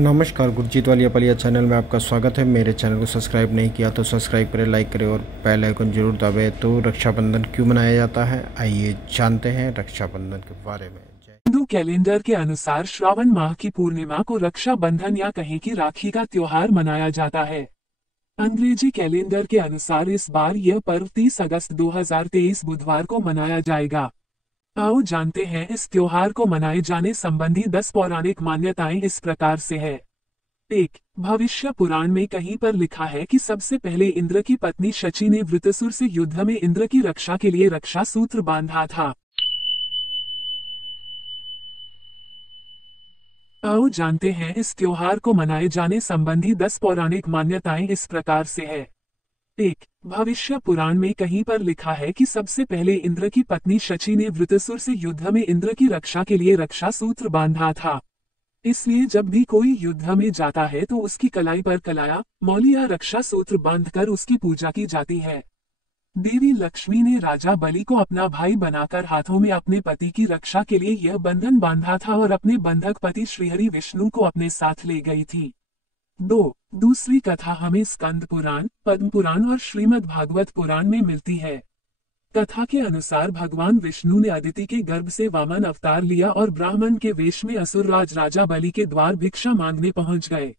नमस्कार, गुरजीत वालिया पलिया चैनल में आपका स्वागत है। मेरे चैनल को सब्सक्राइब नहीं किया तो सब्सक्राइब करें, लाइक करें और बेल आइकन जरूर दबाएं। तो रक्षाबंधन क्यों मनाया जाता है, आइए जानते हैं रक्षाबंधन के बारे में। हिंदू कैलेंडर के अनुसार श्रावण माह की पूर्णिमा को रक्षाबंधन या कहें कि राखी का त्योहार मनाया जाता है। अंग्रेजी कैलेंडर के अनुसार इस बार यह पर्व 30 अगस्त 2023 बुधवार को मनाया जाएगा। आओ जानते हैं इस त्योहार को मनाए जाने संबंधी 10 पौराणिक मान्यताएं इस प्रकार से है। 1. भविष्य पुराण में कहीं पर लिखा है कि सबसे पहले इंद्र की पत्नी शची ने वृत्रासुर से युद्ध में इंद्र की रक्षा के लिए रक्षा सूत्र बांधा था। आओ जानते हैं इस त्योहार को मनाए जाने संबंधी 10 पौराणिक मान्यताएं इस प्रकार से है। 1. भविष्य पुराण में कहीं पर लिखा है कि सबसे पहले इंद्र की पत्नी शची ने वृत्रासुर से युद्ध में इंद्र की रक्षा के लिए रक्षा सूत्र बांधा था। इसलिए जब भी कोई युद्ध में जाता है तो उसकी कलाई पर कलाया, मौली या रक्षा सूत्र बांधकर उसकी पूजा की जाती है। देवी लक्ष्मी ने राजा बलि को अपना भाई बनाकर हाथों में अपने पति की रक्षा के लिए यह बंधन बांधा था और अपने बंधक पति श्रीहरि विष्णु को अपने साथ ले गई थी। 2. दूसरी कथा हमें स्कंद पुराण, पद्म पुराण और श्रीमद् भागवत पुराण में मिलती है। कथा के अनुसार भगवान विष्णु ने अदिति के गर्भ से वामन अवतार लिया और ब्राह्मण के वेश में असुरराज राजा बलि के द्वार भिक्षा मांगने पहुंच गए।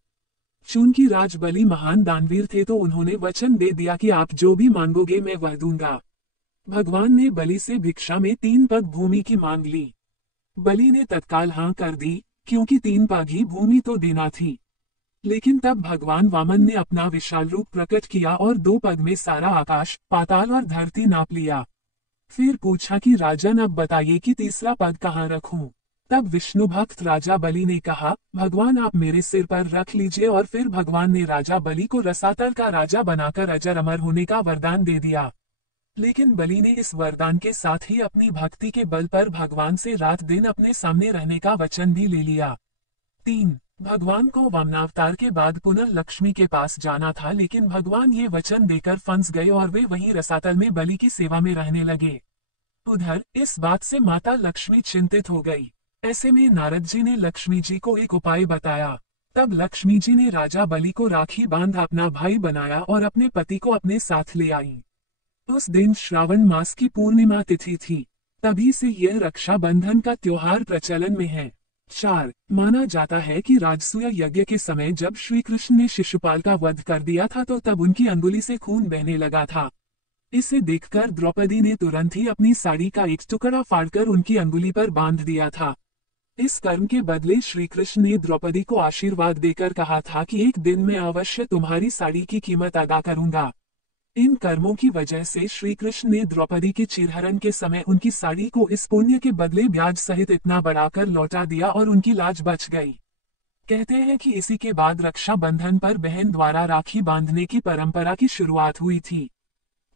चूंकि राज बलि महान दानवीर थे तो उन्होंने वचन दे दिया कि आप जो भी मांगोगे मैं वह दूंगा। भगवान ने बलि से भिक्षा में 3 पग भूमि की मांग ली। बलि ने तत्काल हाँ कर दी, क्योंकि 3 पग ही भूमि तो देना थी। लेकिन तब भगवान वामन ने अपना विशाल रूप प्रकट किया और 2 पग में सारा आकाश, पाताल और धरती नाप लिया। फिर पूछा कि राजन अब बताइए कि तीसरा पग कहाँ रखूं। तब विष्णु भक्त राजा बलि ने कहा, भगवान आप मेरे सिर पर रख लीजिए। और फिर भगवान ने राजा बलि को रसातल का राजा बनाकर अजर अमर होने का वरदान दे दिया। लेकिन बलि ने इस वरदान के साथ ही अपनी भक्ति के बल पर भगवान से रात दिन अपने सामने रहने का वचन भी ले लिया। 3. भगवान को वामनावतार के बाद पुनः लक्ष्मी के पास जाना था, लेकिन भगवान ये वचन देकर फंस गए और वे वहीं रसातल में बलि की सेवा में रहने लगे। उधर इस बात से माता लक्ष्मी चिंतित हो गई। ऐसे में नारद जी ने लक्ष्मी जी को एक उपाय बताया। तब लक्ष्मी जी ने राजा बलि को राखी बांध अपना भाई बनाया और अपने पति को अपने साथ ले आई। उस दिन श्रावण मास की पूर्णिमा तिथि थी। तभी से यह रक्षाबंधन का त्योहार प्रचलन में है। 4. माना जाता है कि राजसूय यज्ञ के समय जब श्री कृष्ण ने शिशुपाल का वध कर दिया था तो तब उनकी अंगुली से खून बहने लगा था। इसे देखकर द्रौपदी ने तुरंत ही अपनी साड़ी का एक टुकड़ा फाड़कर उनकी अंगुली पर बांध दिया था। इस कर्म के बदले श्री कृष्ण ने द्रौपदी को आशीर्वाद देकर कहा था कि एक दिन मैं अवश्य तुम्हारी साड़ी की कीमत अदा करूंगा। इन कर्मों की वजह से श्री कृष्ण ने द्रौपदी के चिरहरण के समय उनकी साड़ी को इस पुण्य के बदले ब्याज सहित इतना बढ़ाकर लौटा दिया और उनकी लाज बच गई। कहते हैं कि इसी के बाद रक्षाबंधन पर बहन द्वारा राखी बांधने की परंपरा की शुरुआत हुई थी।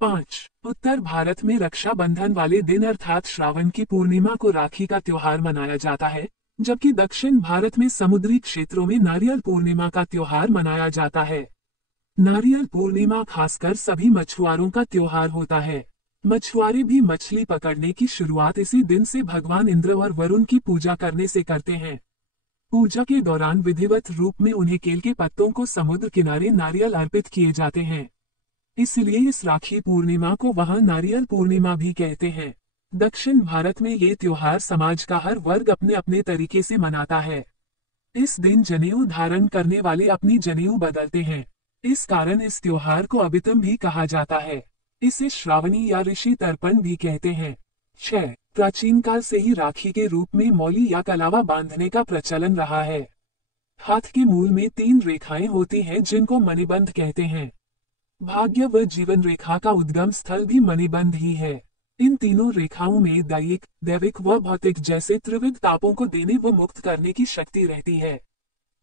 5. उत्तर भारत में रक्षाबंधन वाले दिन अर्थात श्रावण की पूर्णिमा को राखी का त्योहार मनाया जाता है, जबकि दक्षिण भारत में समुद्री क्षेत्रों में नारियल पूर्णिमा का त्योहार मनाया जाता है। नारियल पूर्णिमा खासकर सभी मछुआरों का त्योहार होता है। मछुआरे भी मछली पकड़ने की शुरुआत इसी दिन से भगवान इंद्र और वरुण की पूजा करने से करते हैं। पूजा के दौरान विधिवत रूप में उन्हें केल के पत्तों को समुद्र किनारे नारियल अर्पित किए जाते हैं। इसलिए इस राखी पूर्णिमा को वहां नारियल पूर्णिमा भी कहते हैं। दक्षिण भारत में ये त्योहार समाज का हर वर्ग अपने अपने तरीके से मनाता है। इस दिन जनेऊ धारण करने वाले अपनी जनेऊ बदलते हैं। इस कारण इस त्योहार को अबितम भी कहा जाता है। इसे श्रावणी या ऋषि तर्पण भी कहते हैं। 6. प्राचीन काल से ही राखी के रूप में मौली या कलावा बांधने का प्रचलन रहा है। हाथ के मूल में 3 रेखाएं होती हैं जिनको मणिबंध कहते हैं। भाग्य व जीवन रेखा का उद्गम स्थल भी मणिबंध ही है। इन तीनों रेखाओं में दैहिक, दैविक व भौतिक जैसे त्रिविध तापों को देने व मुक्त करने की शक्ति रहती है।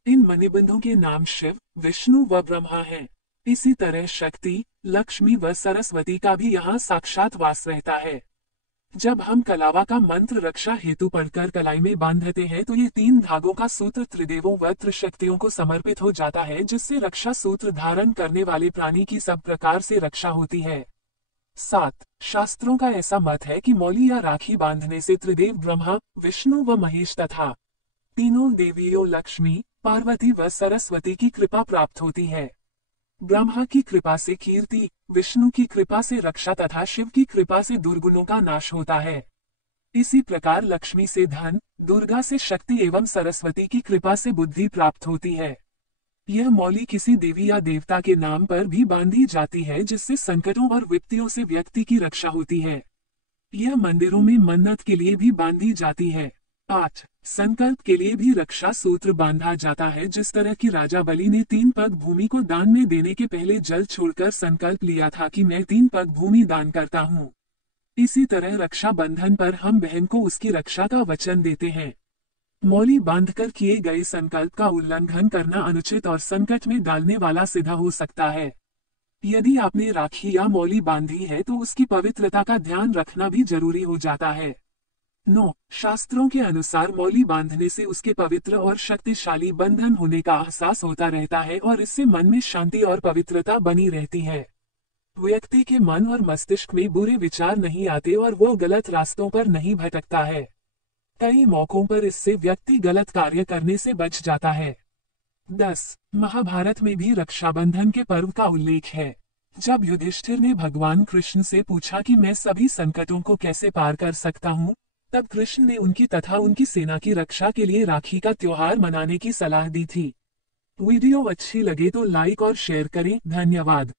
इन मणिबंधों के नाम शिव, विष्णु व ब्रह्मा हैं। इसी तरह शक्ति, लक्ष्मी व सरस्वती का भी यहाँ साक्षात वास रहता है। जब हम कलावा का मंत्र रक्षा हेतु पढ़कर कलाई में बांधते हैं तो ये 3 धागों का सूत्र त्रिदेवों व त्रिशक्तियों को समर्पित हो जाता है, जिससे रक्षा सूत्र धारण करने वाले प्राणी की सब प्रकार से रक्षा होती है। 7. शास्त्रों का ऐसा मत है कि मौली या राखी बांधने से त्रिदेव ब्रह्मा, विष्णु व महेश तथा तीनों देवियों लक्ष्मी, पार्वती व सरस्वती की कृपा प्राप्त होती है। ब्रह्मा की कृपा से कीर्ति, विष्णु की कृपा से रक्षा तथा शिव की कृपा से दुर्गुणों का नाश होता है। इसी प्रकार लक्ष्मी से धन, दुर्गा से शक्ति एवं सरस्वती की कृपा से बुद्धि प्राप्त होती है। यह मौली किसी देवी या देवता के नाम पर भी बांधी जाती है, जिससे संकटों और विपत्तियों से व्यक्ति की रक्षा होती है। यह मंदिरों में मन्नत के लिए भी बांधी जाती है। 8. संकल्प के लिए भी रक्षा सूत्र बांधा जाता है। जिस तरह की राजा बलि ने 3 पग भूमि को दान में देने के पहले जल छोड़कर संकल्प लिया था कि मैं 3 पग भूमि दान करता हूँ, इसी तरह रक्षा बंधन पर हम बहन को उसकी रक्षा का वचन देते हैं। मौली बांधकर किए गए संकल्प का उल्लंघन करना अनुचित और संकट में डालने वाला सिद्ध हो सकता है। यदि आपने राखी या मौली बांधी है तो उसकी पवित्रता का ध्यान रखना भी जरूरी हो जाता है। 9. शास्त्रों के अनुसार मौली बांधने से उसके पवित्र और शक्तिशाली बंधन होने का एहसास होता रहता है और इससे मन में शांति और पवित्रता बनी रहती है। व्यक्ति के मन और मस्तिष्क में बुरे विचार नहीं आते और वो गलत रास्तों पर नहीं भटकता है। कई मौकों पर इससे व्यक्ति गलत कार्य करने से बच जाता है। 10. महाभारत में भी रक्षाबंधन के पर्व का उल्लेख है। जब युधिष्ठिर ने भगवान कृष्ण से पूछा कि मैं सभी संकटों को कैसे पार कर सकता हूँ, तब कृष्ण ने उनकी तथा उनकी सेना की रक्षा के लिए राखी का त्योहार मनाने की सलाह दी थी। वीडियो अच्छी लगे तो लाइक और शेयर करें। धन्यवाद।